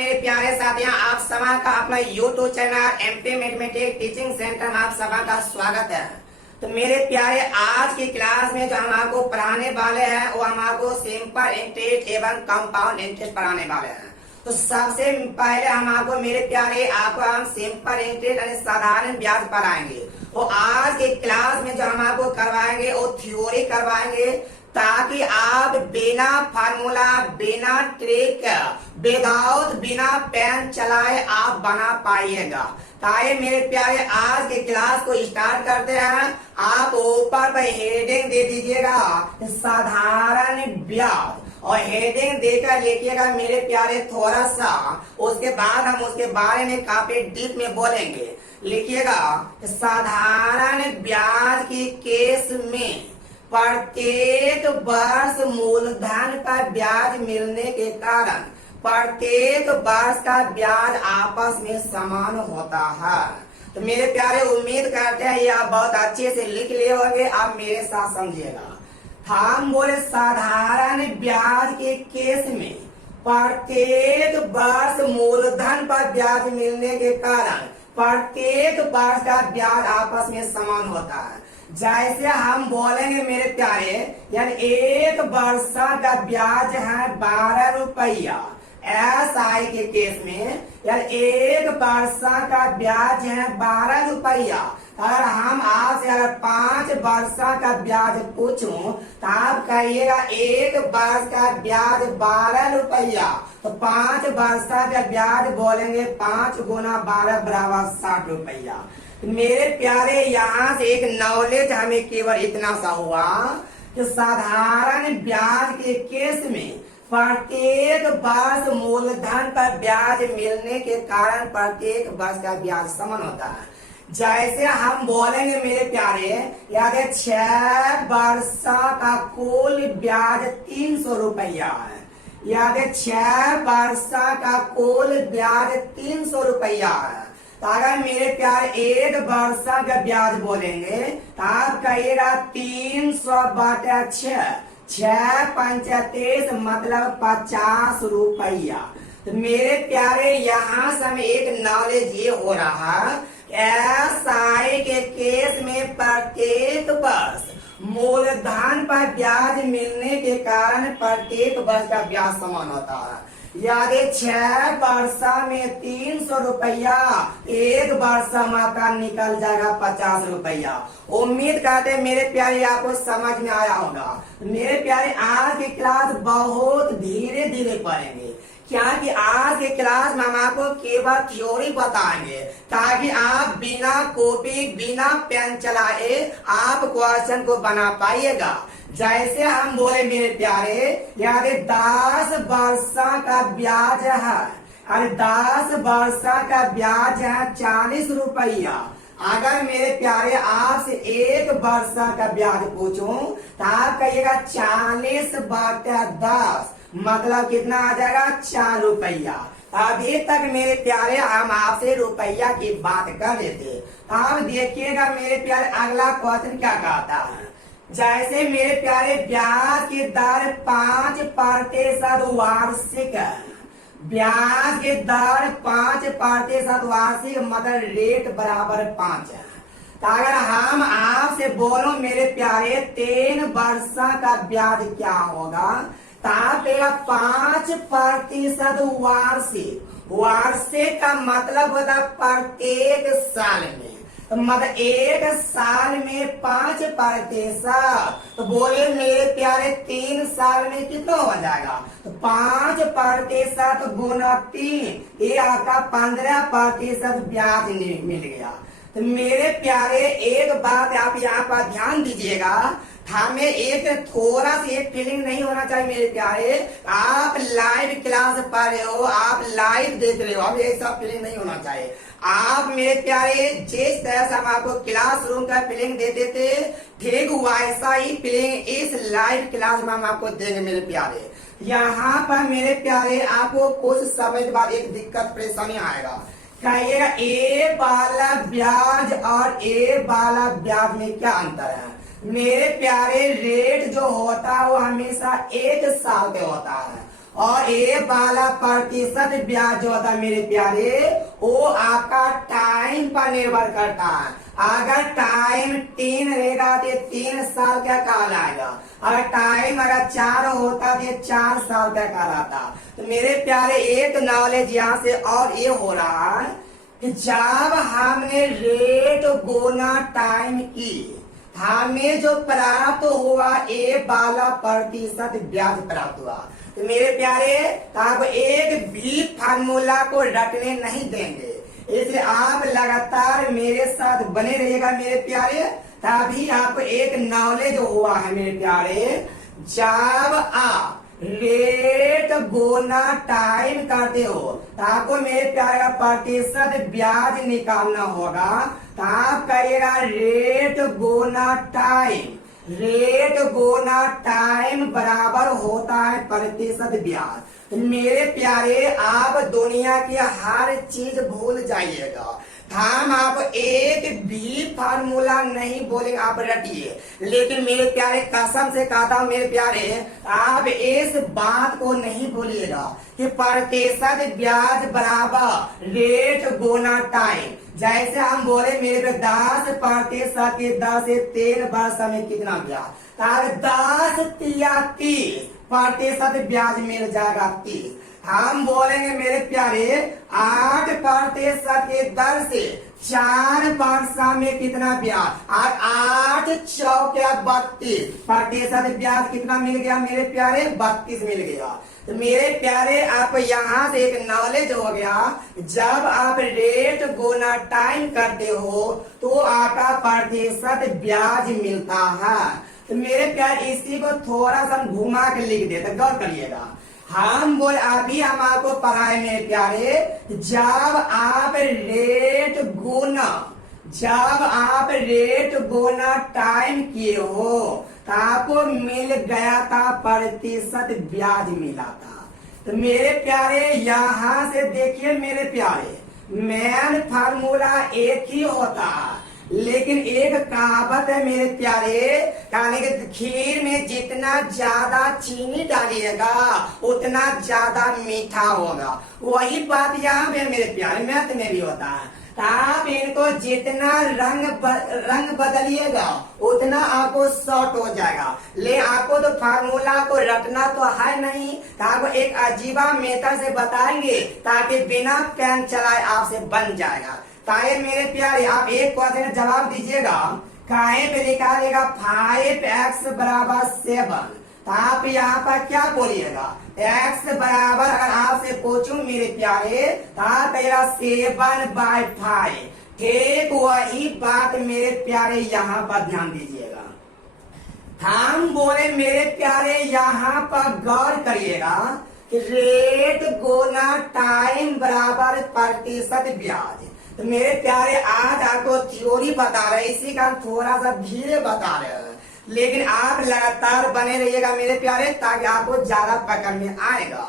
मेरे प्यारे साथियों, आप सभी का अपना YouTube channel MP mathematics teaching centre में आप सभी का स्वागत है। तो मेरे प्यारे, आज की क्लास में जो हम आपको पढ़ाने वाले हैं वो हम आपको सिंपल इंटरेस्ट एवं कंपाउंड इंटरेस्ट पढ़ाने वाले हैं। तो सबसे पहले हम आपको मेरे प्यारे हम सिंपल इंटरेस्ट यानी साधारण ब्याज पढ़ाएंगे। तो आज की क्लास में जो हम आपको करवाएंगे वो थ्योरी करवाएंगे, ताकि आप बिना फार्मूला, बिना ट्रिक, विदाउट बिना पेन चलाए आप बना पाइएगा। ताकि मेरे प्यारे, आज के क्लास को स्टार्ट करते हैं। आप ऊपर पर हेडिंग दे दीजिएगा साधारण ब्याज, और हेडिंग देकर लिखिएगा मेरे प्यारे थोड़ा सा। उसके बाद हम उसके बारे में काफी डीप में बोलेंगे। लिखिएगा साधारण ब्याज की केस में प्रत्येक वर्ष मूलधन का ब्याज मिलने के कारण प्रत्येक वर्ष का ब्याज आपस में समान होता है। तो मेरे प्यारे, उम्मीद करते हैं ये आप बहुत अच्छे से लिख लिए होंगे। आप मेरे साथ समझिएगा। हम बोले साधारण ब्याज के केस में प्रत्येक वर्ष मूलधन पर ब्याज मिलने के कारण प्रत्येक वर्ष का ब्याज आपस में समान होता है। जैसे हम बोलेंगे मेरे प्यारे, यानी एक वर्ष का ब्याज है 12 रुपया। SI के केस में यानी एक वर्ष का ब्याज है 12 रुपया। अगर हम आपसे अगर 5 वर्ष का ब्याज पूछूं तो आप कहिएगा एक वर्ष का ब्याज 12 रुपया। तो 5 वर्ष का ब्याज बोलेंगे 5 गुना 12 बराबर 60 रुपया। मेरे प्यारे, यहाँ से एक नॉलेज हमें केवल इतना सा हुआ कि साधारण ब्याज के केस में प्रत्येक वर्ष मूलधन पर ब्याज मिलने के कारण प्रत्येक वर्ष का ब्याज समान होता है। जैसे हम बोलेंगे मेरे प्यारे, याद है 6 वर्ष का कुल ब्याज 300 रुपया है। याद है 6 वर्ष का कुल ब्याज 300 रुपया है। तो अगर मेरे प्यारे एक वर्ष का ब्याज बोलेंगे तो आप कहिएगा 300 बटा 6, 6 पंचा 23 मतलब 50 रुपया। तो मेरे प्यारे, यहाँ से हमें एक नॉलेज ये हो रहा SI के केस में प्रत्येक वर्ष मूलधन पर ब्याज मिलने के कारण प्रत्येक वर्ष का ब्याज समान होता है। याद है 6 वर्ष में 300 रुपया, एक वर्ष का निकल जाएगा 50 रुपया। उम्मीद करते हैं मेरे प्यारे आपको समझ में आया होगा। मेरे प्यारे, आज की क्लास बहुत धीरे धीरे पढ़ेंगे, क्योंकि आज के क्लास में हम आपको केवल थ्योरी बताएंगे, ताकि आप बिना कॉपी बिना पेन चलाए आप क्वेश्चन को बना पाइएगा। जैसे हम बोले मेरे प्यारे, याद है 10 वर्ष का ब्याज है, अरे 10 वर्ष का ब्याज है 40 रुपया। अगर मेरे प्यारे आपसे एक वर्ष का ब्याज पूछूं तो आप कहिएगा 40 बटा 10 मतलब कितना आ जाएगा 4 रुपया। अभी तक मेरे प्यारे हम आपसे रुपया की बात कर रहे थे। अब देखिएगा मेरे प्यारे अगला क्वेश्चन क्या कहता है। जैसे मेरे प्यारे ब्याज की दर 5% वार्षिक है। ब्याज की दर 5% वार्षिक मतलब रेट बराबर 5 है। तो अगर हम आपसे बोलो मेरे प्यारे 3 वर्ष का ब्याज क्या होगा, तो आप 5% वार्षिक। वार्षिक का मतलब होता है प्रत्येक साल में, तो मतलब एक साल में 5%। तो बोले मेरे प्यारे 3 साल में कितना हो जाएगा, तो 5% गुना 3, ये आपका 15% ब्याज मिल गया। तो मेरे प्यारे, एक बात आप यहाँ पर ध्यान दीजिएगा, हमें एक थोड़ा सी एक फीलिंग नहीं होना चाहिए मेरे प्यारे। आप लाइव क्लास पढ़ रहे हो, आप लाइव देख रहे हो, अब ये सब फीलिंग नहीं होना चाहिए। आप मेरे प्यारे जिस तरह से हम आपको क्लासरूम का फीलिंग देते थे, ठीक वैसा ही फीलिंग इस लाइव क्लास में हम आपको देंगे मेरे प्यारे। यहाँ पर मेरे प्यारे आपको कुछ समय के बाद एक दिक्कत परेशानी आएगा। कहिएगा ए वाला ब्याज और ए वाला ब्याज में क्या अंतर है। मेरे प्यारे, रेट जो होता है वो हमेशा 1 साल पे होता है, और ये वाला प्रतिशत ब्याज जो होता है मेरे प्यारे, वो आपका टाइम पर निर्भर करता है। अगर टाइम 3 रहेगा तो 3 साल का कहलाएगा, अगर टाइम अगर 4 होता तो 4 साल का कहलाता। तो मेरे प्यारे एक नॉलेज यहाँ से और ये हो रहा है कि जब हमने रेट गुना टाइम की, हमें जो प्राप्त हुआ ये वाला प्रतिशत ब्याज प्राप्त हुआ। तो मेरे प्यारे आप एक भी फार्मूला को रटने नहीं देंगे, इसलिए आप लगातार मेरे साथ बने रहिएगा मेरे प्यारे, तभी आपको एक नॉलेज हुआ है मेरे प्यारे। जब आप रेट गुना टाइम करते हो तो आपको मेरे प्यारे का प्रतिशत ब्याज निकालना होगा। तो आप करिएगा रेट गुना टाइम, रेट गुना टाइम बराबर होता है प्रतिशत ब्याज। तो मेरे प्यारे आप दुनिया की हर चीज भूल जाइएगा, हम आप एक भी फार्मूला नहीं बोलेंगे, आप रटिए। लेकिन मेरे प्यारे कसम से कहता हूँ मेरे प्यारे, आप इस बात को नहीं भूलिएगा कि प्रतिशत ब्याज बराबर रेट गुना टाइम। जैसे हम बोले मेरे पे 10% के 10 से 3 वर्ष में कितना ब्याज, 10 या 30% ब्याज मिल जाएगा 30। हम बोलेंगे मेरे प्यारे 8% के दर से 4 वर्ष में कितना ब्याज, और 8 चौके 32% ब्याज कितना मिल गया मेरे प्यारे, 32 मिल गया। तो मेरे प्यारे आप यहाँ से एक नॉलेज हो गया, जब आप रेट गुना टाइम करते हो तो आपका प्रतिशत ब्याज मिलता है। तो मेरे प्यारे इसी को थोड़ा सा घुमा के लिख देते, गौर करिएगा। हम बोले अभी हम आपको पढ़ाए मेरे प्यारे, जब आप रेट गुना टाइम किए हो तो आपको मिल गया था प्रतिशत ब्याज मिला था। तो मेरे प्यारे यहाँ से देखिए मेरे प्यारे, मेन फार्मूला एक ही होता है, लेकिन एक कहावत है मेरे प्यारे, यानी कि खीर में जितना ज्यादा चीनी डालिएगा उतना ज्यादा मीठा होगा। वही बात यहाँ पे मेरे प्यारे मैथ में भी होता है। आप इनको जितना रंग बदलिएगा उतना आपको शॉर्ट हो जाएगा। ले आपको तो फार्मूला को रटना तो है नहीं, तो आपको एक अजीबा मेथड से बताएंगे ताकि बिना पेन चलाए आपसे बन जाएगा। ताए मेरे प्यारे आप एक क्वेश्चन जवाब दीजिएगा, काहे पे निकालेगा 5x बराबर 7। तो आप यहाँ पर क्या बोलिएगा, x बराबर अगर आपसे पूछूं मेरे प्यारे तो आप कहेगा 7/5। ठीक वही बात मेरे प्यारे यहाँ पर ध्यान दीजिएगा। हम बोले मेरे प्यारे यहाँ पर गौर करिएगा कि रेट गुना टाइम बराबर प्रतिशत ब्याज। तो मेरे प्यारे आज आपको थ्योरी बता रहे, इसी का थोड़ा सा धीरे बता रहे हैं, लेकिन आप लगातार बने रहिएगा मेरे प्यारे ताकि आपको ज्यादा पकड़ में आएगा।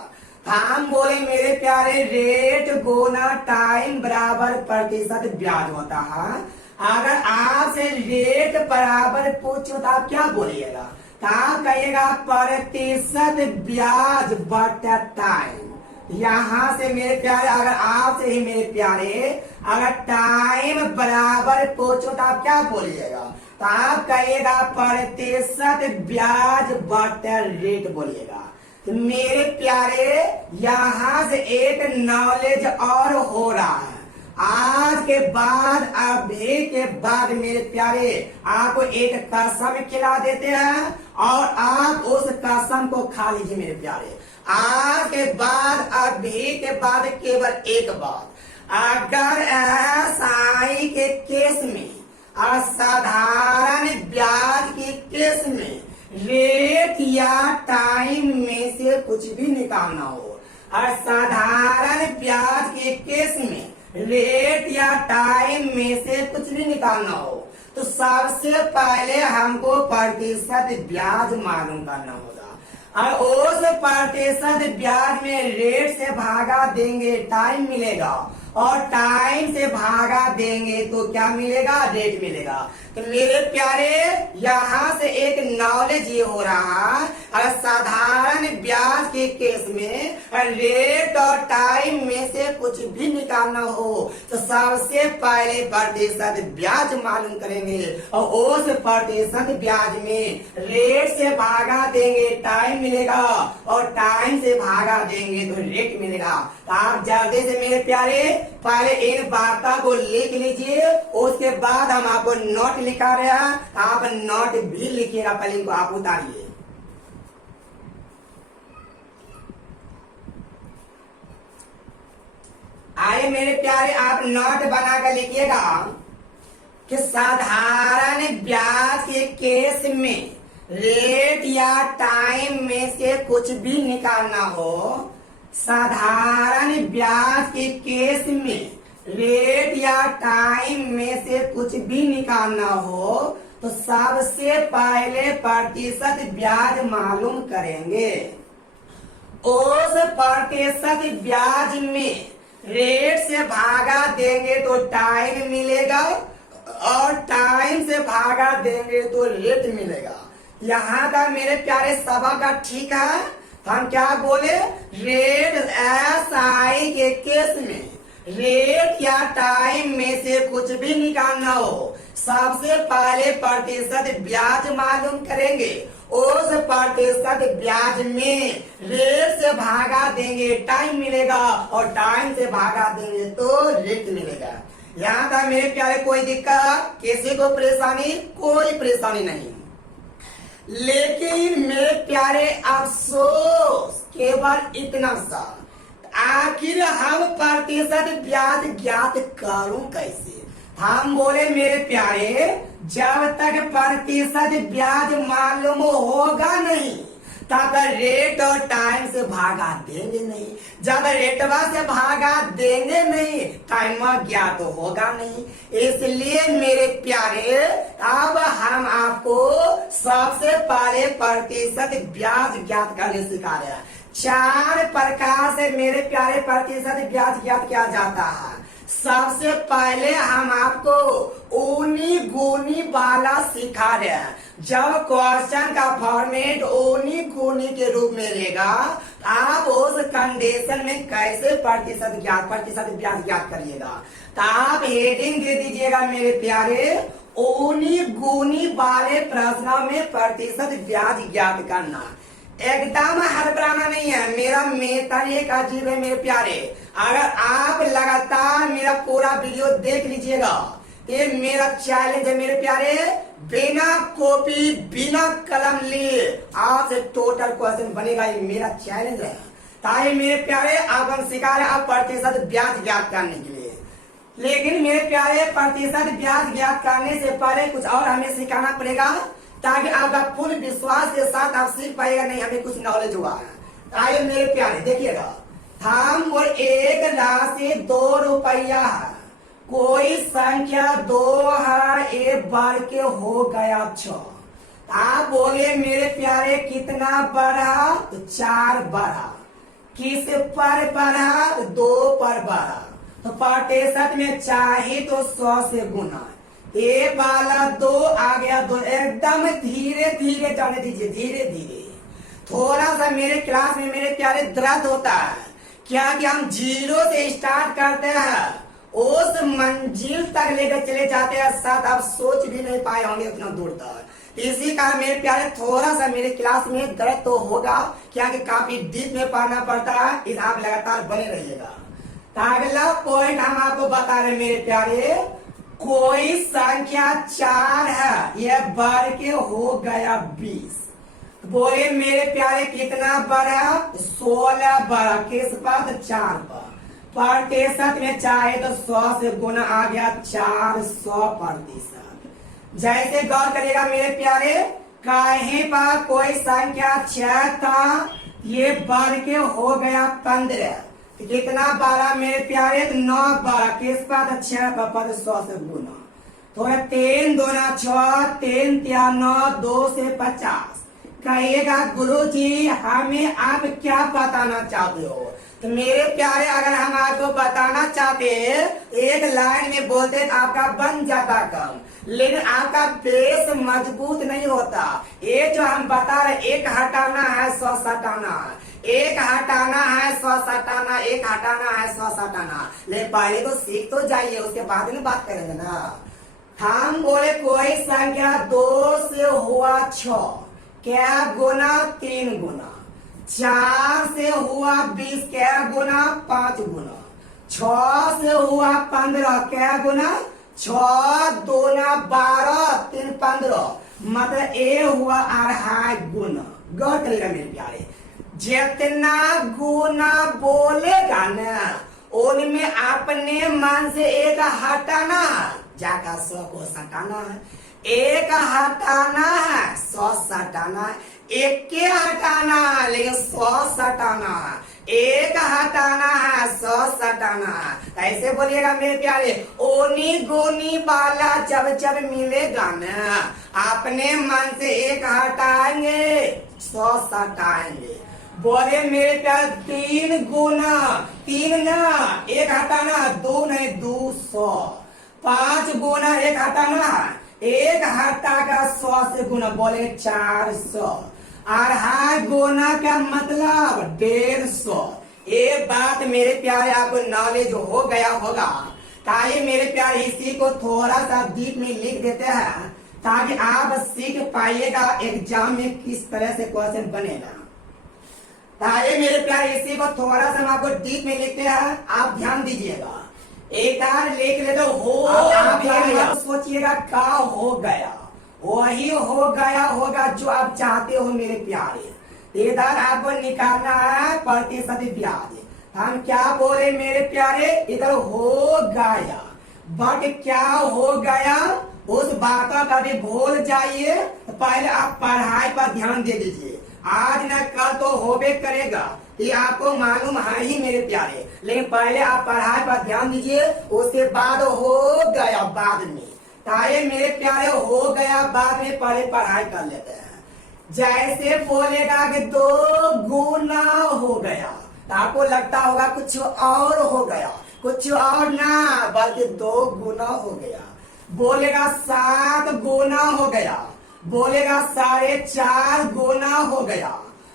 हम बोले मेरे प्यारे रेट गुना टाइम बराबर प्रतिशत ब्याज होता है। अगर आपसे रेट बराबर पूछो तो आप क्या बोलिएगा, तो आप कहिएगा प्रतिशत ब्याज बटा टाइम। यहाँ से मेरे प्यारे अगर आपसे ही मेरे प्यारे अगर टाइम बराबर पूछो तो आप क्या बोलिएगा, तो आप कहिएगा प्रतिशत ब्याज बटा रेट बोलिएगा। तो मेरे प्यारे यहाँ से एक नॉलेज और हो रहा है। आज के बाद अभी के बाद मेरे प्यारे आपको एक कसम खिला देते हैं और आप उस कसम को खा लीजिए मेरे प्यारे। आज के बाद अभी के बाद केवल एक बात, अगर एसआई के केस में असाधारण ब्याज के केस में रेट या टाइम में से कुछ भी निकालना हो, असाधारण ब्याज के केस में रेट या टाइम में से कुछ भी निकालना हो, तो सबसे पहले हमको प्रतिशत ब्याज मालूम करना होगा। और उस प्रतिशत ब्याज में रेट से भागा देंगे टाइम मिलेगा, और टाइम से भागा देंगे तो क्या मिलेगा, रेट मिलेगा। तो मेरे प्यारे यहाँ से एक नॉलेज ये हो रहा अगर साधारण ब्याज के केस में रेट और टाइम में से कुछ भी निकालना हो तो सबसे पहले प्रतिशत ब्याज मालूम करेंगे और उस प्रतिशत ब्याज में रेट से भागा देंगे टाइम मिलेगा और टाइम से भागा देंगे तो रेट मिलेगा। तो आप जल्दी से मेरे प्यारे पहले इन बातों को लिख लीजिए, उसके बाद हम आपको नोट लिखा रहे हैं, आप नोट भी लिखिएगा। पहले इनको आप उतारिए। आइए मेरे प्यारे आप नोट बनाकर लिखिएगा कि साधारण ब्याज के केस में रेट या टाइम में से कुछ भी निकालना हो, साधारण ब्याज के केस में रेट या टाइम में से कुछ भी निकालना हो तो सबसे पहले प्रतिशत ब्याज मालूम करेंगे। उस प्रतिशत ब्याज में रेट से भागा देंगे तो टाइम मिलेगा और टाइम से भागा देंगे तो रेट मिलेगा। यहाँ का मेरे प्यारे सभा का ठीक है। हम क्या बोले, रेट SI के केस में रेट या टाइम में से कुछ भी निकालना हो सबसे पहले प्रतिशत ब्याज मालूम करेंगे। उस प्रतिशत ब्याज में रेट से भागा देंगे टाइम मिलेगा और टाइम से भागा देंगे तो रेट मिलेगा। यहाँ था मेरे प्यारे कोई दिक्कत, किसी को परेशानी, कोई परेशानी नहीं। लेकिन मेरे प्यारे अफसोस केवल इतना सा, आखिर हम प्रतिशत ब्याज ज्ञात करूं कैसे? हम बोले मेरे प्यारे जब तक प्रतिशत ब्याज मालूम होगा नहीं तब रेट और टाइम से भागा देंगे नहीं। जब रेटवा से भागा देंगे नहीं टाइम ज्ञात तो होगा नहीं। इसलिए मेरे प्यारे अब हम आपको सबसे पहले प्रतिशत ब्याज ज्ञात करने सिखा रहे हैं। 4 प्रकार से मेरे प्यारे प्रतिशत ब्याज ज्ञात किया जाता है। सबसे पहले हम आपको ऊनी गुनी वाला सिखा रहे हैं। जब क्वेश्चन का फॉर्मेट ऊनी गुनी के रूप में रहेगा आप उस कंडीशन में कैसे प्रतिशत ब्याज ज्ञात करिएगा। तो आप हेडिंग दे दीजिएगा मेरे प्यारे, ऊनी गुनी वाले प्रश्नों में प्रतिशत ब्याज ज्ञात करना। एकदम हड़बड़ाना नहीं है, मेरा मेथड एक अजीब है मेरे प्यारे। अगर आप लगातार मेरा पूरा वीडियो देख लीजिएगा ये मेरा चैलेंज है मेरे प्यारे, बिना कॉपी बिना कलम लिए आपसे टोटल क्वेश्चन बनेगा, ये मेरा चैलेंज है। ताकि मेरे प्यारे आप हम सिखा रहे आप प्रतिशत ब्याज ज्ञात करने के लिए। लेकिन मेरे प्यारे प्रतिशत ब्याज ज्ञात करने से पहले कुछ और हमें सिखाना पड़ेगा ताकि आपका पूर्ण विश्वास के साथ आप सीख पाएगा नहीं हमें कुछ नॉलेज हुआ है। आइए मेरे प्यारे देखिएगा, हम और एक राशि 2 रुपया है, कोई संख्या 2 है, एक बार के हो गया 6। आप बोले मेरे प्यारे कितना बढ़ा? तो 4 बढ़ा। किस पर बढ़ा? 2 पर बढ़ा। तो प्रतिशत में चाहे तो 100 से गुना, ये वाला 2 आ गया 2। एकदम धीरे धीरे जाने दीजिए, धीरे धीरे। थोड़ा सा मेरे क्लास में मेरे प्यारे दर्द होता है क्या कि हम 0 से स्टार्ट करते हैं उस मंजिल तक लेकर चले जाते हैं साथ आप सोच भी नहीं पाए होंगे उतना दूर तक। इसी कारण मेरे प्यारे थोड़ा सा मेरे क्लास में दर्द तो होगा क्या कि काफी डीप में पढ़ना पड़ता है, इस आप लगातार बने रहिएगा। अगला पॉइंट हम आपको बता रहे मेरे प्यारे, कोई संख्या 4 है, यह बढ़ के हो गया 20। बोले मेरे प्यारे कितना बढ़ा? 16 बढ़ा। किस पर? 4 पर। प्रतिशत में चाहे तो 100 से गुना आ गया 400%। जैसे गौर करिएगा मेरे प्यारे, कहीं पर कोई संख्या 6 था, ये बढ़ के हो गया 15। कितना बढ़ा मेरे प्यारे? 9 बढ़ा। किस पर? 6 पर 100 से गुना। तो 3 दूना 6, 3 तिया 9, 2 से 50। कहिएगा गुरुजी हमें आप क्या बताना चाहते हो? तो मेरे प्यारे अगर हम आपको बताना चाहते एक लाइन में बोलते तो आपका बन जाता काम, लेकिन आपका बेस मजबूत नहीं होता। ये जो हम बता रहे एक हटाना है 100 सटाना, एक हटाना है 100 सटाना, एक हटाना है 100 सटाना। लेकिन पहले तो सीख तो जाइए, उसके बाद में बात करेंगे ना। हम बोले कोई संख्या 2 से हुआ 6, क्या गुना 3 गुना, 4 से हुआ 20, क्या गुना 5 गुना, 6 से हुआ 15, क्या गुना 6 दूना 12 3 15, मतलब ये हुआ 2.5 गुना। गौर करेगा मेरे प्यारे, जितना गुना बोलेगा ना उनमें अपने मन से एक हटाना, जाकर 100 को सटाना है, एक हटाना है 100 सटाना, एक के हटाना है लेकिन 100 सटाना, एक हटाना है 100 सटाना। ऐसे बोलिएगा मेरे प्यारे, ओनी गोनी वाला जब जब मिलेगा ना अपने मन से एक हटाएंगे 100 सटाएंगे। बोले मेरे प्यारे 3 गुना 3 ना एक हटाना 2 नहीं 200, 5 गुना एक हटाना एक हटा का 100 से गुना, बोले 400, 2.5 गुना का मतलब 150। ये बात मेरे प्यारे आपको नॉलेज हो गया होगा। ताकि मेरे प्यारे इसी को थोड़ा सा डीप में लिख देते हैं ताकि आप सीख पाइएगा एग्जाम में किस तरह से क्वेश्चन बनेगा। ताकि मेरे प्यारे इसी को थोड़ा सा हम आपको डीप में लिखते हैं, आप ध्यान दीजिएगा। एक बार लिख ले तो हो गया, सोचिएगा क्या हो गया, वही हो गया होगा जो आप चाहते हो मेरे प्यारे। इधर आपको निकालना है प्रतिशत ब्याज। हम क्या बोले मेरे प्यारे, इधर हो गया, बट क्या हो गया उस बात का भी भूल जाइए। पहले आप पढ़ाई पर ध्यान दे दीजिए, आज न कल तो होबे करेगा, ये आपको मालूम है ही मेरे प्यारे। लेकिन पहले आप पढ़ाई पर ध्यान दीजिए, उसके बाद हो गया बाद में। ताए मेरे प्यारे हो गया बाद में, पहले पढ़ाई कर लेते हैं। जैसे बोलेगा कि 2 गुना हो गया तो आपको लगता होगा कुछ और हो गया, कुछ और ना बल्कि 2 गुना हो गया। बोलेगा 7 गुना हो गया, बोलेगा 4.5 गुना हो गया,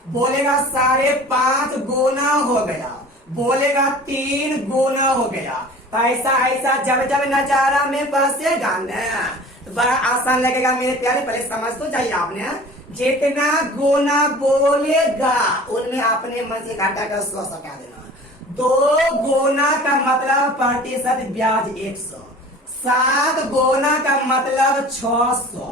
बोलेगा 5.5 गुना हो गया, बोलेगा 3 गुना हो गया। ऐसा ऐसा जब जब नजारा में बसेगा ना तो बड़ा आसान लगेगा मेरे प्यारे। पहले समझ तो जाइए आपने, जितना गुना बोलेगा उनमें अपने मन से घाटा का 100 सटा देना। 2 गुना का मतलब प्रतिशत ब्याज 100, 7 गुना का मतलब 600,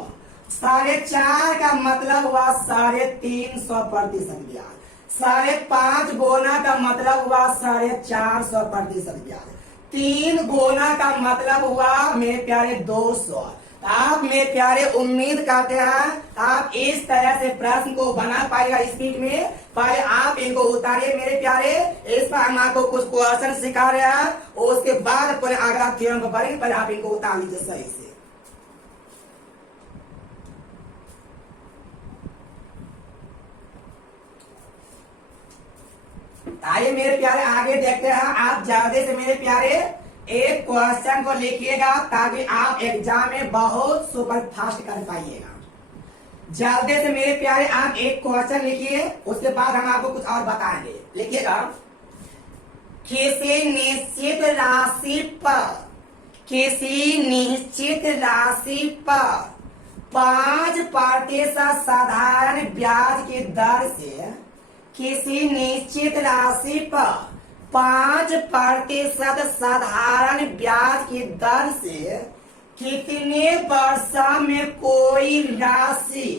4.5 का मतलब हुआ 350 प्रतिशत ब्याज, 5.5 गुना का मतलब हुआ 450 प्रतिशत ब्याज, 3 गुना का मतलब हुआ मेरे प्यारे 200। आप मेरे प्यारे उम्मीद करते हैं आप इस तरह से प्रश्न को बना पाएगा स्पीड में। पहले आप इनको उतारिए मेरे प्यारे, इस पर हम आपको कुछ क्वेश्चन सिखा रहे हैं, उसके बाद पहले अगला थ्योरम को पढ़ेंगे। पहले आप इनको उतार लीजिए सही से। आइए मेरे प्यारे आगे देखते हैं। आप जल्दी से मेरे प्यारे एक क्वेश्चन को लिखिएगा ताकि आप एग्जाम में बहुत सुपर फास्ट कर पाइएगा। जल्दी से मेरे प्यारे आप एक क्वेश्चन लिखिए, उसके बाद हम आपको कुछ और बताएंगे। लिखिएगा, किसी निश्चित राशि पर 5% साधारण ब्याज की दर से, किसी निश्चित राशि पर 5% साधारण ब्याज की दर से कितने वर्षों में कोई राशि,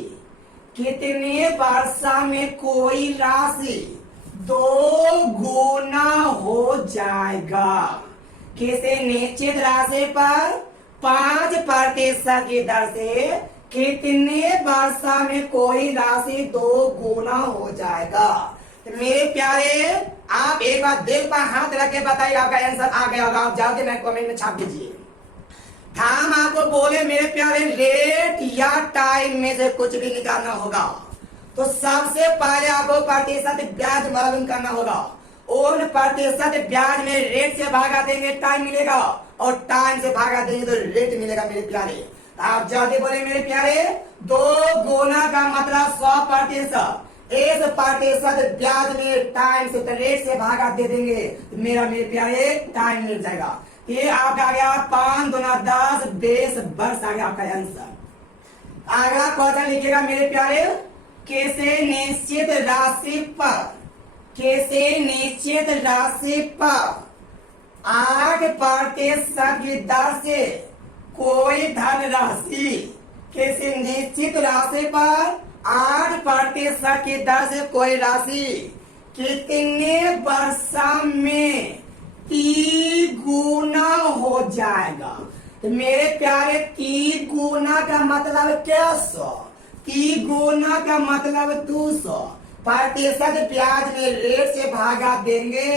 कितने वर्षों में कोई राशि 2 गुना हो जाएगा। किसी निश्चित राशि पर 5% की दर से कितने वर्षों में कोई राशि 2 गुना हो जाएगा। तो मेरे प्यारे आप एक बार दिल पर हाथ रख के बताइए आपका आंसर आ गया होगा। आप जाओगे मैं कमेंट में छाप दीजिए। हम आपको बोले मेरे प्यारे रेट या टाइम में से कुछ भी निकालना होगा तो सबसे पहले आपको प्रतिशत ब्याज मालूम करना होगा। उन प्रतिशत ब्याज में रेट से भागा देंगे टाइम मिलेगा, और टाइम से भागा देंगे तो रेट मिलेगा मेरे प्यारे। आप जल्दी बोले मेरे प्यारे, 2 गुना का मतलब 100%, इस प्रतिशत ब्याज में टाइम से रेट से भागा दे देंगे, मेरे प्यारे टाइम मिल जाएगा। ये आपका आ गया 5 दूना 10, 20 वर्ष आ गया आपका आंसर। अगला क्वेश्चन लिखिएगा मेरे प्यारे, किसी निश्चित राशि पर, किसी निश्चित राशि पर 8% की दर से कोई धनराशि, किसी निश्चित राशि पर 8% की दर से कोई राशि कितने वर्षों में 3 गुना हो जाएगा? तो मेरे प्यारे 3 गुना का मतलब क्या? 100, 3 गुना का मतलब 200 प्रतिशत ब्याज में रेट से भागा देंगे,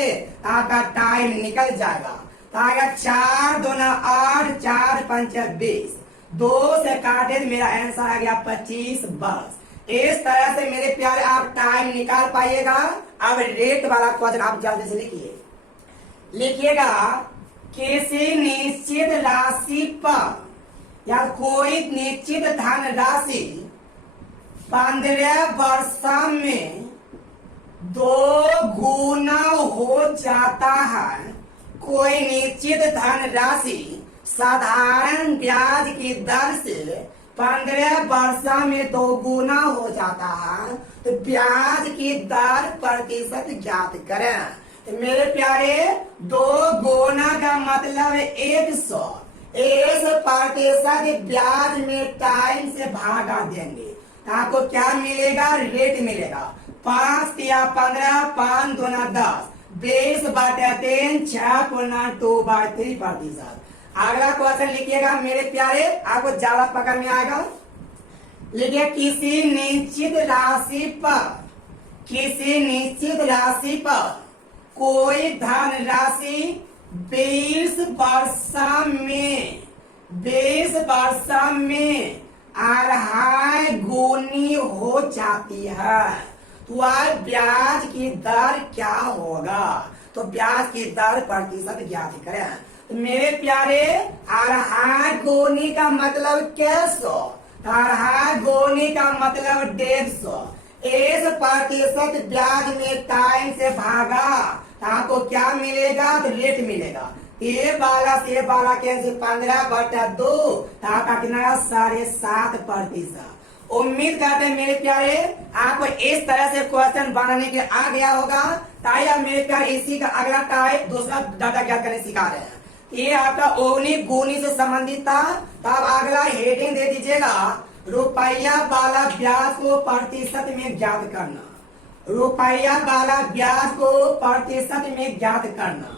आपका टाइम निकल जाएगा। तो आएगा 4 दूना 8, 4 पंचे 20, 2 से काटे मेरा आंसर आ गया 25 वर्ष। इस तरह से मेरे प्यारे आप टाइम निकाल पाइएगा। अब रेट वाला क्वेश्चन आप जल्दी से लिखिए, लिखिएगा किसी निश्चित राशि पर या कोई निश्चित धन राशि 15 वर्षों में 2 गुना हो जाता है। कोई निश्चित धन राशि साधारण ब्याज की दर से 15 वर्षों में 2 गुना हो जाता है, तो ब्याज की दर प्रतिशत ज्ञात करें। तो मेरे प्यारे 2 गुना का मतलब 100, इस प्रतिशत ब्याज में टाइम से भागा देंगे, आपको क्या मिलेगा? रेट मिलेगा। 5 या 15, 5 दूना 10, 20/3, 6.2/3%। अगला क्वेश्चन लिखिएगा मेरे प्यारे, आपको ज्यादा पकड़ में आएगा। लिखिए किसी निश्चित राशि पर, किसी निश्चित राशि पर कोई धन राशि 20 वर्षों में, 20 वर्षों में 2.5 गुनी हो जाती है, तो ब्याज की दर क्या होगा? तो ब्याज की दर प्रतिशत ज्ञात करें। तो मेरे प्यारे 2.5 गुनी का मतलब क्या? 100, 2.5 गुनी का मतलब 150। इस प्रतिशत ब्याज में टाइम से भागा, आपको क्या मिलेगा? तो रेट मिलेगा। ये वाला से वाला कैसे 15/2, आपका कितना? 7.5%। उम्मीद करते हैं मेरे प्यारे आपको इस तरह से क्वेश्चन बनाने के आ गया होगा। ताया मेरे प्यारे इसी का अगला टाइप दूसरा डाटा ज्ञात करने सिखा रहे हैं। ये आपका ओगनी गुनी से संबंधित था। तब अगला हेडिंग दे दीजिएगा, रुपया वाला ब्याज को प्रतिशत में ज्ञात करना। रुपया वाला ब्याज को प्रतिशत में ज्ञात करना।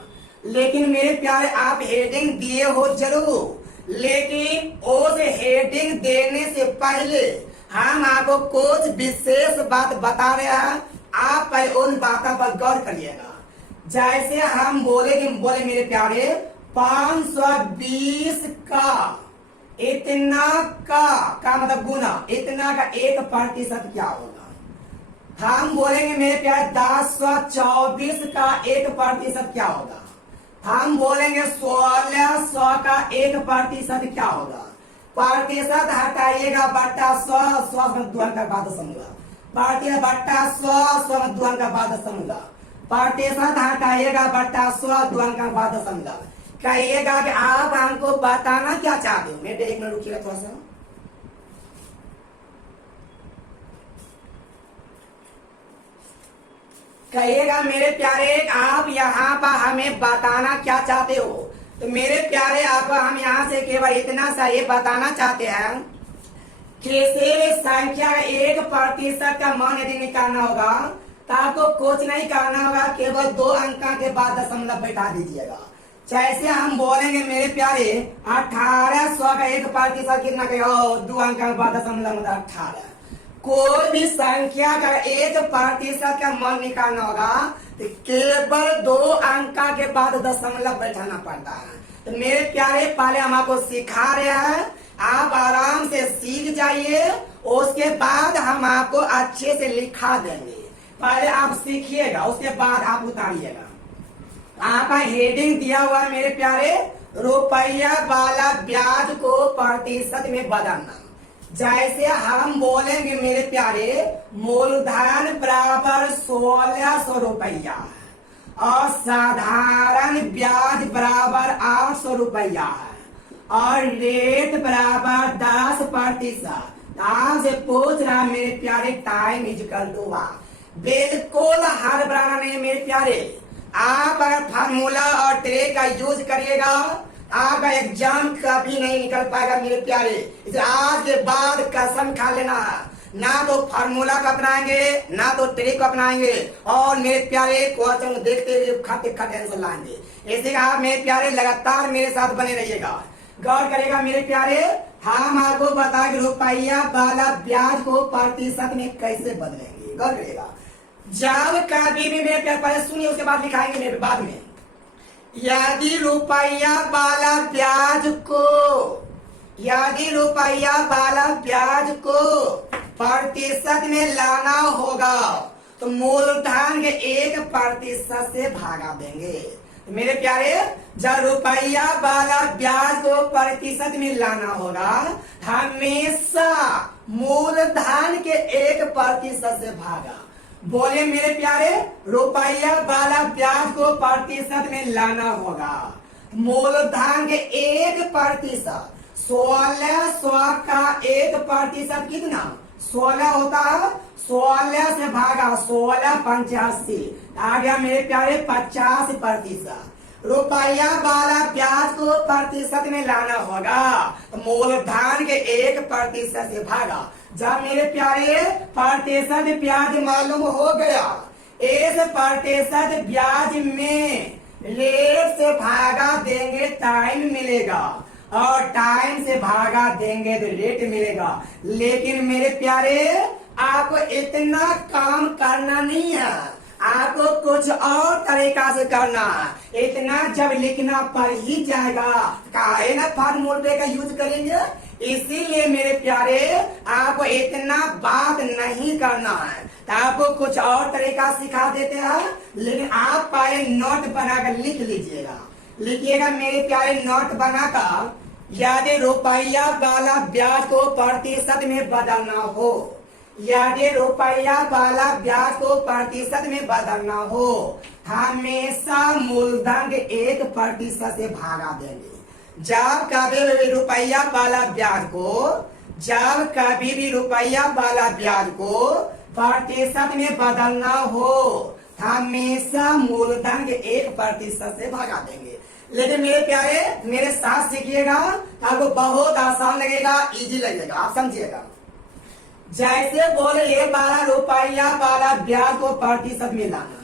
लेकिन मेरे प्यारे आप हेडिंग दिए हो जरूर, लेकिन उस हेडिंग देने से पहले हम आपको कुछ विशेष बात बता रहे हैं, आप पहले उन बातों पर गौर करिएगा। जैसे हम बोले मेरे प्यारे 520 का इतना का मतलब गुना, इतना का 1% क्या होगा? हम बोलेंगे मेरे प्यारे 1024 का 1% क्या होगा? हम बोलेंगे 1600 का 1% क्या होगा? प्रतिशत हटाइएगा बट्टा 100 में 2 का बाद समूंगा, प्रतिशत बट्टा 100 में 2 का बाद समूंगा, प्रतिशत हटाइएगा बट्टा 100 2 का बाद समूंगा। कहिएगा कि आप हमको बताना क्या चाहते हो? मेरे 1 मिनट रुकिएगा थोड़ा सा। कहिएगा मेरे प्यारे आप यहाँ पर हमें बताना क्या चाहते हो? तो मेरे प्यारे आप हम यहाँ से केवल इतना सा ये बताना चाहते हैं, किसी भी संख्या 1% का मान यदि निकालना होगा तो आपको कुछ नहीं करना होगा, केवल 2 अंक के बाद दशमलव बैठा दीजिएगा। जैसे हम बोलेंगे मेरे प्यारे 1800 का 1% कितना कहेगा? 2 अंक के बाद दशमलव मतलब 18। कोई भी संख्या का 1% का मान निकालना होगा तो केवल 2 अंक के बाद दशमलव बैठाना पड़ता है। तो मेरे प्यारे पहले हम आपको सिखा रहे हैं, आप आराम से सीख जाइए, उसके बाद हम आपको अच्छे से लिखा देंगे। पहले आप सीखिएगा, उसके बाद आप उतारिएगा। आपका हेडिंग दिया हुआ है मेरे प्यारे, रुपया वाला ब्याज को प्रतिशत में बदलना। जैसे हम बोलेंगे मेरे प्यारे, मूलधन बराबर 1600 रुपया और साधारण ब्याज बराबर 800 रुपया और रेट बराबर 10%। आपसे पूछ रहा मेरे प्यारे, टाइम इजकल टू बिल्कुल हर बनाना नहीं मेरे प्यारे। आप अगर फार्मूला और ट्रिक का यूज करिएगा, आपका एग्जाम कभी नहीं निकल पाएगा मेरे प्यारे। इसे आज के बाद कसम खा लेना, ना तो फार्मूला को अपनाएंगे ना तो ट्रिक को अपनाएंगे, और मेरे प्यारे क्वेश्चन देखते हुए खाते खाते आंसर लाएंगे। इसी आप मेरे प्यारे लगातार मेरे साथ बने रहिएगा, गौर करेगा मेरे प्यारे। हम आपको बताएंगे रुपया वाला ब्याज को प्रतिशत में कैसे बदलेंगे, गौर करिएगा। जब कभी भी मेरे प्यारे, पहले सुनिए उसके बाद लिखाएंगे मेरे बाद में। यदि रुपया वाला ब्याज को प्रतिशत में लाना होगा तो मूलधन के 1% से भागा देंगे। मेरे प्यारे, जब रुपया वाला ब्याज को प्रतिशत में लाना होगा, हमेशा मूलधन के 1% से भागा। बोले मेरे प्यारे, रुपया वाला ब्याज को प्रतिशत में लाना होगा, मूलधन के 1%, 1600 का 1% कितना 16 होता है, 16 से भागा 16 85 आ गया मेरे प्यारे 50%। रुपया वाला ब्याज को प्रतिशत में लाना होगा, मूलधन के 1% से भागा। जब मेरे प्यारे प्रतिशत ब्याज मालूम हो गया, इस प्रतिशत ब्याज में रेट से भागा देंगे टाइम मिलेगा, और टाइम से भागा देंगे तो रेट मिलेगा। लेकिन मेरे प्यारे, आपको इतना काम करना नहीं है, आपको कुछ और तरीका से करना है। इतना जब लिखना पड़ ही जाएगा, काहे ना फार्मूले का यूज करेंगे। इसीलिए मेरे प्यारे, आपको इतना बात नहीं करना है, तो आपको कुछ और तरीका सिखा देते हैं। लेकिन आप पहले नोट बनाकर लिख लीजिएगा, लिखिएगा मेरे प्यारे नोट बनाकर। यदि रुपया वाला ब्याज को प्रतिशत में बदलना हो, यदि रुपया वाला ब्याज को प्रतिशत में बदलना हो, हमेशा मूलधन के 1% से भागा देंगे। जब कभी भी रुपया वाला ब्याज को प्रतिशत में बदलना हो, हमेशा मूलधन के 1% से भागा देंगे। लेकिन मेरे प्यारे, मेरे साथ सीखिएगा, आपको बहुत आसान लगेगा, इजी लगेगा, आप समझिएगा। जैसे बोले ये 12 रुपया वाला ब्याज को प्रतिशत में लाना,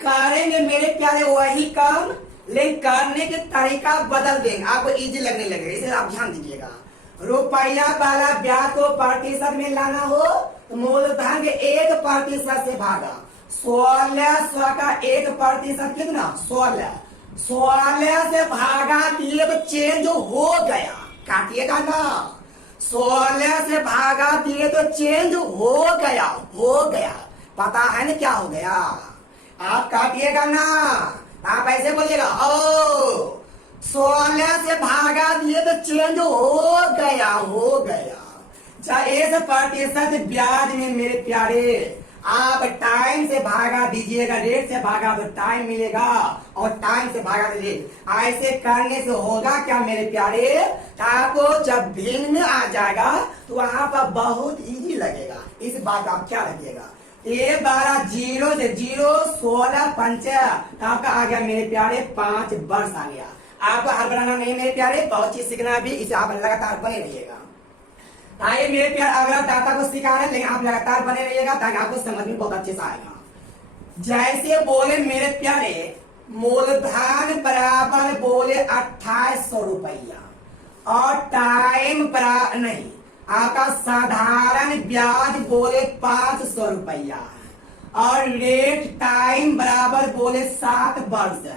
करेंगे मेरे प्यारे वही काम, लेकिन करने के तरीका बदल देंगे, आपको इजी लगने लगेगा। इसे आप ध्यान दीजिएगा। रुपया वाला ब्याज को प्रतिशत में लाना हो तो मूलधन के 1% से भागा 1600 का 1% कितना 16 से भागा दिए तो चेंज हो गया, काटिएगा ना। 16 से भागा दिए तो चेंज हो गया, पता है ना क्या हो गया। आप काटिएगा ना, आप ऐसे बोलिएगा, ओ 16 से भागा दिए तो चेंज हो गया। चाहे इस प्रतिशत ब्याज में मेरे प्यारे, आप टाइम से भागा दीजिएगा, रेट से भागा तो टाइम मिलेगा, और टाइम से भागा तो रेट। ऐसे करने से होगा क्या मेरे प्यारे, आपको जब भिन्न में आ जाएगा तो वहां पर बहुत इजी लगेगा। इस बात का आप क्या रखिएगा। 12 0 से 0 16 5 आपका आ गया मेरे प्यारे 5 वर्ष आ गया। आपको हर बनाना नहीं मेरे प्यारे, बहुत चीज सीखना भी, इसे आप लगातार बने रहिएगा। आइए मेरे प्यार, अगला डाटा को सिखा रहे हैं, लेकिन आप लगातार बने रहिएगा ताकि आपको समझ में बहुत अच्छे से आएगा। जैसे बोले मेरे प्यारे, मूलधन बराबर बोले 2800 रुपया और टाइम बराबर नहीं, आपका साधारण ब्याज बोले 500 रुपया और रेट टाइम बराबर बोले 7 वर्ष।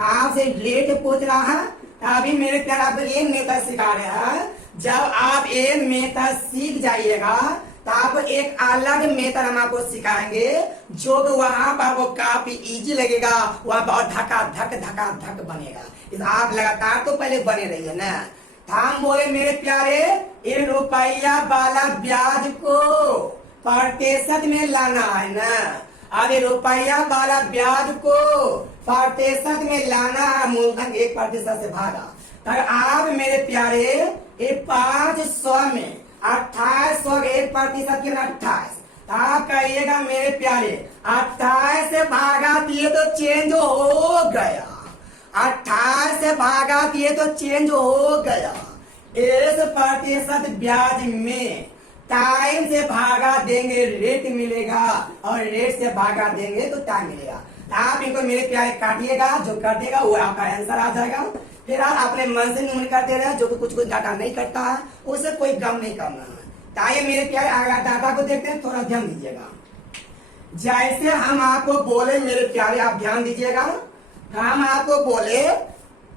आपसे रेट पूछ रहा है, अभी मेरे प्यार आपको एक मेथड सिखा रहे हैं। जब आप एक मेथड सीख जाइएगा तो तो आपको एक अलग मेथड हम आपको सिखाएंगे जो कि वहां पर आपको काफी इजी लगेगा, वहां पर और धका धक बनेगा। इस आप लगातार तो पहले बने रहिए ना। हम बोले मेरे प्यारे इन रुपया वाला ब्याज को प्रतिशत में लाना है ना। अरे रुपया वाला ब्याज को प्रतिशत में लाना है, मूलधन 1% से भागा। तो आप मेरे प्यारे ये 500 में 2800 1% 28, आप कहिएगा मेरे प्यारे 28 से भागा दिए तो चेंज हो गया, 28 से भागा दिए तो चेंज हो गया। इस प्रतिशत ब्याज में टाइम से भागा देंगे रेट मिलेगा, और रेट से भागा देंगे तो टाइम मिलेगा। आप इनको मेरे प्यारे काटिएगा, जो कर देगा वो आपका आंसर आ जाएगा। फिर आप अपने मन से नून करते रहे, जो कि कुछ डाटा नहीं करता है उसे कोई गम नहीं करना है। ताकि मेरे प्यारे अगर डाटा को देखते हैं थोड़ा ध्यान दीजिएगा। जैसे हम आपको बोले मेरे प्यारे, आप ध्यान दीजिएगा, हम आपको बोले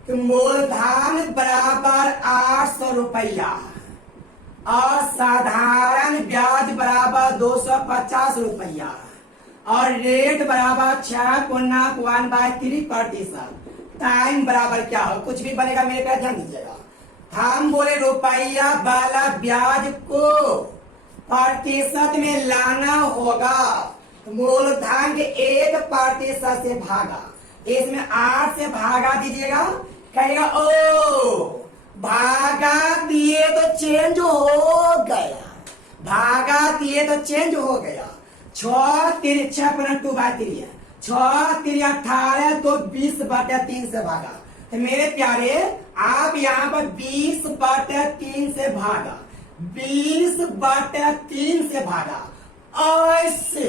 कि मूलधन बराबर 800 रुपया और साधारण ब्याज बराबर 250 रुपया और रेट बराबर 6.1/3%। टाइम बराबर क्या हो, कुछ भी बनेगा मेरे पे ध्यान दीजिएगा। हम बोले रुपया वाला ब्याज को प्रतिशत में लाना होगा, मूलधन के 1% से भागा, इसमें 8 से भागा दीजिएगा। कहेगा ओ भागा दिए तो चेंज हो गया, भागा दिए तो चेंज हो गया। 6 3 6.2/3 है, 6 3 18 तो 20/3 से भागा। तो मेरे प्यारे आप यहाँ पर 20/3 से भागा, 20/3 से भागा, ऐसे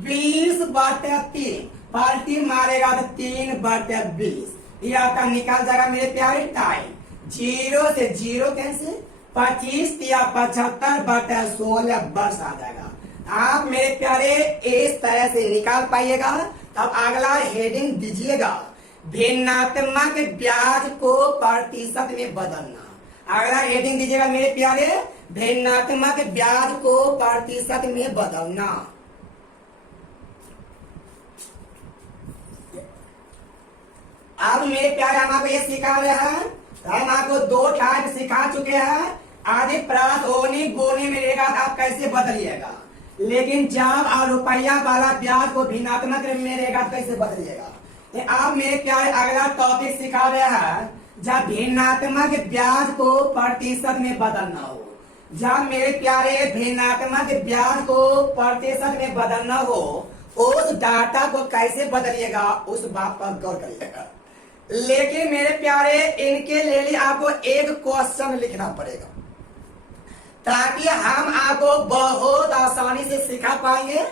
20/3 पार्टी मारेगा तो 3/20, ये आपका निकाल जाएगा मेरे प्यारे टाइम। 0 से 0 कैसे 25 या 75/16 वर्ष आ जाएगा। आप मेरे प्यारे इस तरह से निकाल पाइएगा। तब अगला हेडिंग दीजिएगा, भिन्नात्मक ब्याज को प्रतिशत में बदलना। अगला हेडिंग दीजिएगा मेरे प्यारे, भिन्नात्मक ब्याज को प्रतिशत में बदलना। अब मेरे प्यारे हम आपको ये सिखा रहे हैं, हम आपको 2 टाइप सिखा चुके हैं। आदि प्राप्त होने बोने में रहेगा आप कैसे बदलिएगा, लेकिन जब आप रुपया वाला ब्याज को भिन्नात्मक में रहेगा कैसे बदलिएगा। आप मेरे प्यारे अगला टॉपिक सिखा रहे हैं, जब भिन्नात्मक ब्याज को प्रतिशत में बदलना हो। जब मेरे प्यारे भिन्नात्मक ब्याज को प्रतिशत में बदलना हो, उस डाटा को कैसे बदलिएगा उस बात पर गौर करिएगा। लेकिन मेरे प्यारे इनके लिए आपको एक क्वेश्चन लिखना पड़ेगा, ताकि हम आपको बहुत आसानी से सिखा पाएंगे।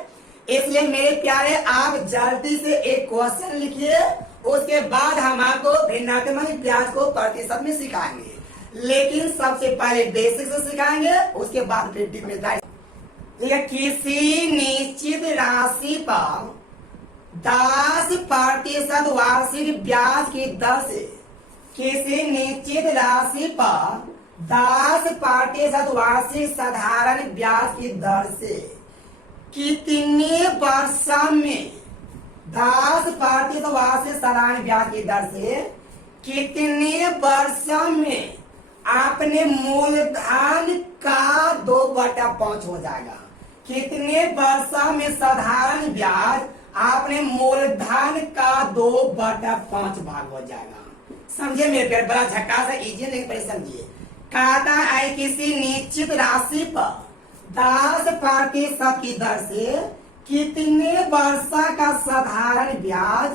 इसलिए मेरे प्यारे आप जल्दी से एक क्वेश्चन लिखिए, उसके बाद हम आपको भिन्नात्मक ब्याज को प्रतिशत में सिखाएंगे। लेकिन सबसे पहले बेसिक से सिखाएंगे, उसके बाद फिर डीप में जाएंगे। किसी निश्चित राशि पर 10% वार्षिक ब्याज की दर से, किसी निश्चित राशि पर 10% वार्षिक साधारण ब्याज की दर से कितने वर्षों में 10% वार्षिक साधारण ब्याज की दर से कितने वर्षों में आपने मूलधन का 2/5 हो जाएगा। कितने वर्षों में साधारण ब्याज आपने मूलधन का 2/5 भाग हो जाएगा। समझे मेरे प्यारे, बड़ा झक्कास है, इजी नहीं पर समझिए। कहता है किसी निश्चित राशि पर 10% की दर से कितने वर्ष का साधारण ब्याज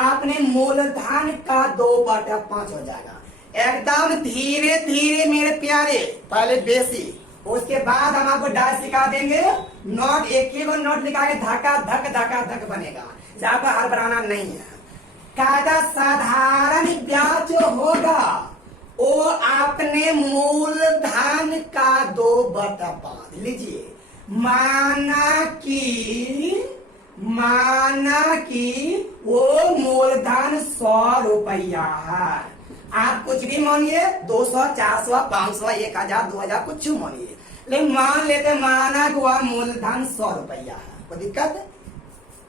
आपने मूलधन का 2/5 हो जाएगा। एकदम धीरे धीरे मेरे प्यारे, पहले बेसिक, उसके बाद हम आपको डायस सिखा देंगे। नोट एक ही नोट लिखा के धक्का धक बनेगा, जहाँ पर हर बनाना नहीं है। कायदा साधारण ब्याज जो होगा वो आपने मूलधन का 2/5 लीजिए। माना कि वो मूलधन 100 रुपया है। आप कुछ भी मानिए, 200 400 500 1000 2000 कुछ मानिए, लेकिन मान लेते माना कि वह मूलधन 100 रुपया है, कोई दिक्कत है?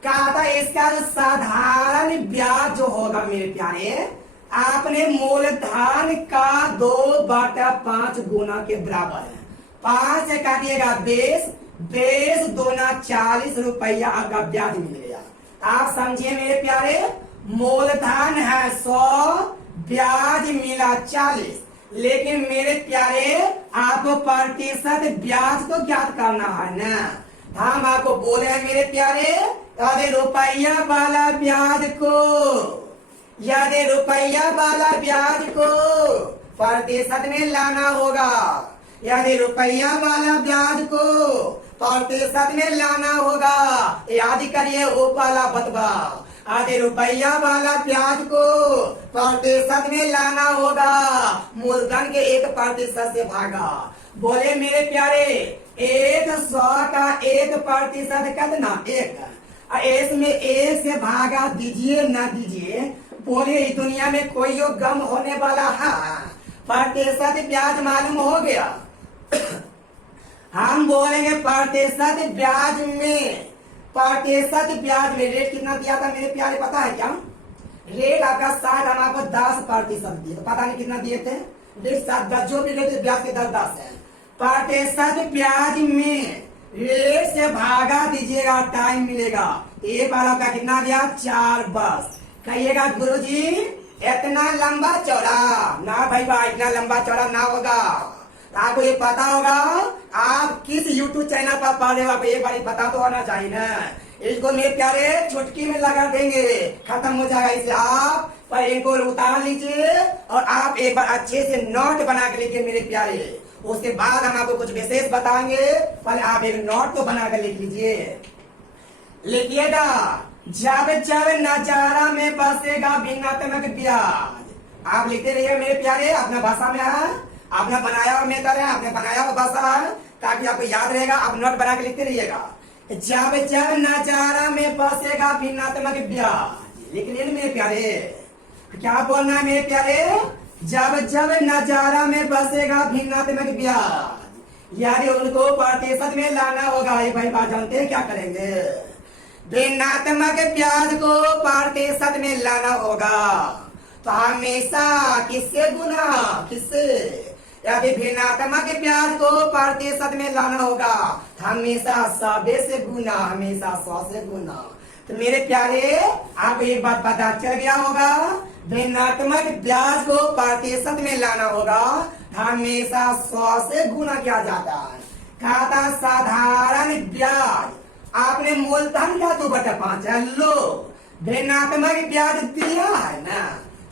कहा था इसका जो साधारण ब्याज जो होगा मेरे प्यारे, आपने मूलधन का 2/5 गुना के बराबर है। 5 से काटिएगा 20 दूना 40 रुपया आपका ब्याज मिल गया। आप समझिए मेरे प्यारे, मूलधन है 100, ब्याज मिला 40, लेकिन मेरे प्यारे आपको प्रतिशत ब्याज को ज्ञात करना है ना। हम आपको बोले हैं मेरे प्यारे, यदि रुपया वाला ब्याज को, यदि रुपया वाला ब्याज को प्रतिशत में लाना होगा, यदि रुपया वाला ब्याज को प्रतिशत में लाना होगा, याद करिए वो वाला बतवा, यदि रुपया वाला ब्याज को प्रतिशत में लाना होगा, मूलधन के 1% से भागा। बोले मेरे प्यारे 100 का 1% कितना? 1। इसमें 1 से भागा दीजिए ना दीजिए, बोले इस दुनिया में कोई गम होने वाला है? प्रतिशत ब्याज मालूम हो गया। हम बोलेंगे प्रतिशत ब्याज में, प्रतिशत ब्याज में रेट कितना दिया था मेरे प्यारे पता है क्या? रेट आपका शायद हम आपको 10% दिए, पता नहीं कितना दिए थे। रेट 7, जो भी रेट ब्याज के 10 है। प्रतिशत ब्याज में रेट से भागा दीजिएगा, टाइम मिलेगा। एक बार आपका कितना दिया? 4 बस। कहिएगा गुरुजी इतना लंबा चौड़ा ना भाई, इतना लंबा चौड़ा ना होगा। आपको ये पता होगा आप किस YouTube चैनल पर पढ़ रहे हो, आपको एक बार पता तो होना चाहिए ना। इसको मेरे प्यारे चुटकी में लगा देंगे, खत्म हो जाएगा। इसलिए आप पर इनको उतार लीजिए और आप एक बार अच्छे से नोट बना के लिखिए मेरे प्यारे। उसके बाद हम आपको कुछ विशेष बताएंगे, पहले आप एक नोट तो बना कर लिख लीजिए। लिखिएगा, जब जब नजारा में बसेगा भिन्नात्मक ब्याज। आप लिखते रहिए मेरे प्यारे, अपना भाषा में है, आपने बनाया हुआ मेथड है, आपने बनाया हुआ भाषा है, ताकि आपको याद रहेगा। आप नोट बना के लिखते रहिएगा। जब जब नजारा में बसेगा भिन्नात्मक ब्याज, लिख लिए मेरे प्यारे। क्या बोलना है मेरे प्यारे? जब जब नजारा में बसेगा भिन्नात्मक ब्याज, यानी उनको प्रतिशत में लाना होगा। ये भाई बात जानते हैं क्या करेंगे? भिन्नात्मक ब्याज को प्रतिशत में लाना होगा तो हमेशा किससे गुना, किससे? यदि भिन्नात्मक ब्याज को प्रतिशत में लाना होगा हमेशा 100 से गुना, हमेशा 100 से गुना। तो मेरे प्यारे आपको एक बात पता चल गया होगा, भिन्नात्मक ब्याज को प्रतिशत में लाना होगा हमेशा 100 से गुना किया जाता है। कहा था साधारण ब्याज आपने मूलधन का 2/5 है, लो भिन्नात्मक ब्याज दिया है ना,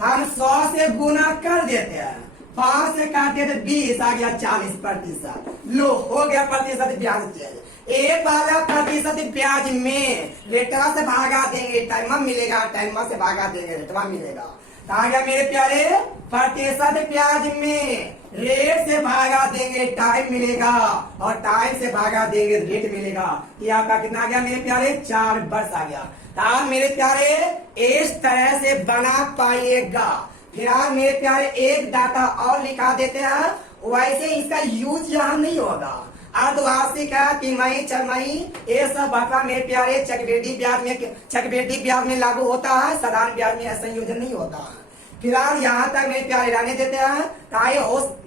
हम 100 से गुना कर देते हैं। 5 से काटे तो 20 आ गया 40%, लो हो गया प्रतिशत ब्याज। एक वाला प्रतिशत ब्याज में रेटवा से भागा देंगे, टाइम मिलेगा, टाइम से भागा देंगे, रेटवा मिलेगा। आ गया मेरे प्यारे, प्रतिशत ब्याज में रेट से भागा देंगे, टाइम मिलेगा, और टाइम से भागा देंगे, रेट मिलेगा। ये आपका कितना आ गया मेरे प्यारे? 4 वर्ष आ गया। तो आप मेरे प्यारे इस तरह से बना पाइएगा। फिर आप मेरे प्यारे एक डाटा और लिखा देते हैं, वैसे इसका यूज यहाँ नहीं होगा। अर्धवार्षिक है, तिमाही, छमाही, ये सब बात मेरे प्यारे चक्रवृद्धि ब्याज में लागू होता है, साधारण ब्याज में संयोजन नहीं होता है। फिलहाल यहाँ तक मेरे प्यारे रहने देते हैं, ताकि हो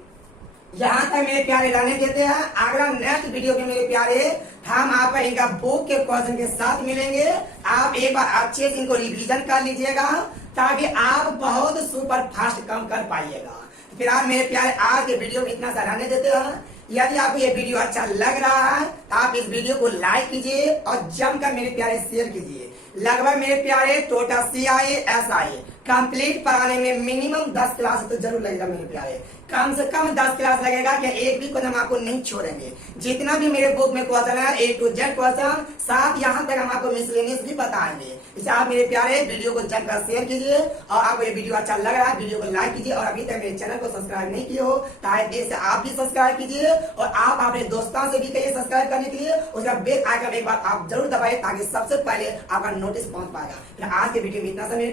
यहाँ तक मेरे प्यारे रहने देते हैं। अगला नेक्स्ट वीडियो में मेरे प्यारे हम आपका इनका बुक के क्वेश्चन के साथ मिलेंगे। आप एक बार अच्छे से इनको रिवीजन कर लीजिएगा, ताकि आप बहुत सुपर फास्ट काम कर पाइएगा। फिलहाल मेरे प्यारे आज के वीडियो में इतना सा रहने देते हैं। यदि आपको ये वीडियो अच्छा लग रहा है तो आप इस वीडियो को लाइक कीजिए और जमकर मेरे प्यारे शेयर कीजिए। लगभग मेरे प्यारे टोटल CIA SIA कंप्लीट पढ़ाने में मिनिमम 10 क्लास तो जरूर लगेगा मेरे प्यारे, कम से कम 10 क्लास लगेगा। क्या एक भी क्वेश्चन आपको नहीं छोड़ेंगे। जितना भी मेरे बुक में क्वेश्चन है A to Z क्वेश्चन, साथ यहाँ तक हम आपको मिसलेनियस भी बताएंगे। इसलिए आप मेरे प्यारे वीडियो को जमकर शेयर कीजिए, और आपको ये वीडियो अच्छा लग रहा है वीडियो को लाइक कीजिए, और अभी तक मेरे चैनल को सब्सक्राइब नहीं किए हो ताकि से आप भी सब्सक्राइब कीजिए, और आप अपने दोस्तों से भी कहिए सब्सक्राइब करने के लिए। उसका बेल आइकन एक बार आप जरूर दबाइए, ताकि सबसे पहले आपका नोटिस पहुंच पाएगा। आज के वीडियो में इतना सा।